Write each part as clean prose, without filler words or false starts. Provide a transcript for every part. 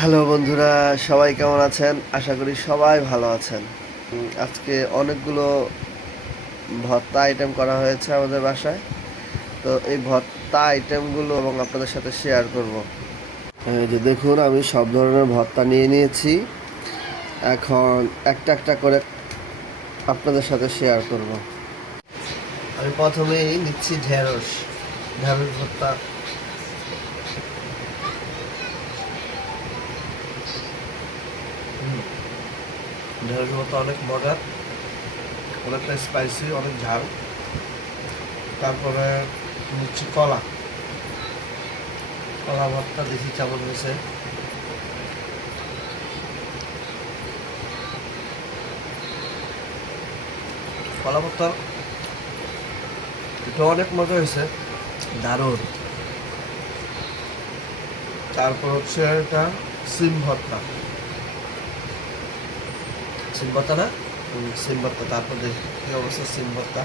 Hello বন্ধুরা, সবাই কেমন আছেন? আশা করি সবাই ভালো আছেন। আজকে অনেকগুলো ভর্তা আইটেম করা হয়েছে আমাদের বাসায়। তো এই ভর্তা আইটেমগুলো এবং আপনাদের সাথে শেয়ার করব। এই যে দেখুন, আমি সব ধরনের ভর্তা নিয়ে নিয়েছি। এখন একটা একটা করে আপনাদের সাথে শেয়ার করব। আমি প্রথমেই নিচ্ছি ঢেঁড়স ভর্তা। ঢেঁড়স ভর্তা অনেক মজার, অনেকটা স্পাইসি, অনেক ঝাল। তারপরে নিচ্ছি কলা কলা ভর্তা, দেখি কেমন হয়েছে। কলা ভর্তা এটা অনেক মজা হয়েছে, দারুণ। তারপর হচ্ছে এটা সিম ভর্তা, সিম ভর্তা না, সিম ভর্তা। তারপর দেখি কি অবস্থা সিম ভর্তা,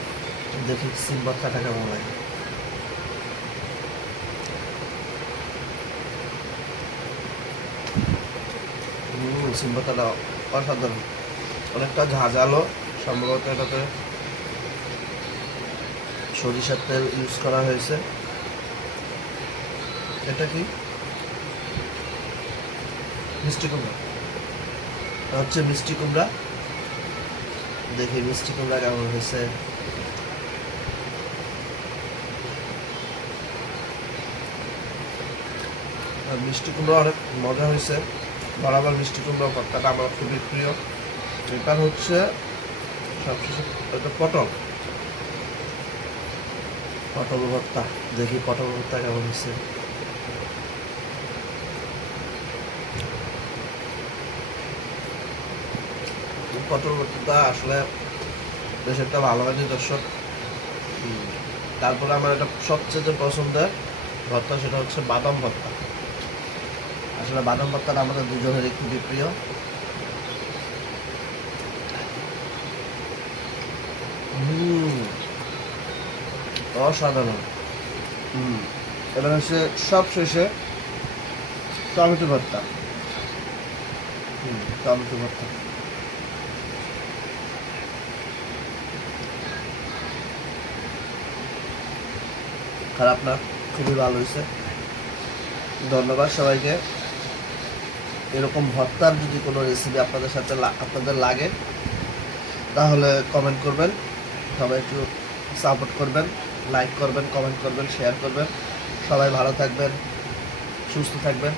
দেখি সিম ভর্তাটা কেমন লাগে। সিম ভর্তাটা অসাধারণ, অনেকটা ঝাঁঝালো। সম্ভবত এটাতে সরিষার তেল ইউজ করা হয়েছে। এটা কি মিষ্টি কুমড়া, এটা হচ্ছে মিষ্টি কুমড়া। দেখি মিষ্টি কুমড়া কেমন হয়েছে। আর মিষ্টি কুমড়া অনেক মজা হয়েছে, বরাবর মিষ্টি কুমড়া ভর্তাটা আমার খুবই প্রিয়। এবার হচ্ছে সবশেষে এটা পটল পটল ভর্তা, দেখি পটল ভর্তা কেমন হয়েছে। পটল ভর্তা আসলে বেশ একটা ভালো হয়নি দর্শক। তারপরে আমার এটা সবচেয়ে পছন্দের ভর্তা, সেটা হচ্ছে বাদাম ভর্তা। আসলে বাদাম ভর্তাটা আমাদের দুজনেরই খুবই প্রিয়। অসাধারণ। এটা হচ্ছে সব শেষে টমেটো ভর্তা। টমেটো ভর্তা খারাপ না, খুবই ভালো হয়েছে। ধন্যবাদ সবাইকে। এরকম ভর্তার যদি কোনো রেসিপি আপনাদের লাগে, তাহলে কমেন্ট করবেন। সবাই একটু সাপোর্ট করবেন, লাইক করবেন, কমেন্ট করবেন, শেয়ার করবেন। সবাই ভালো থাকবেন, সুস্থ থাকবেন।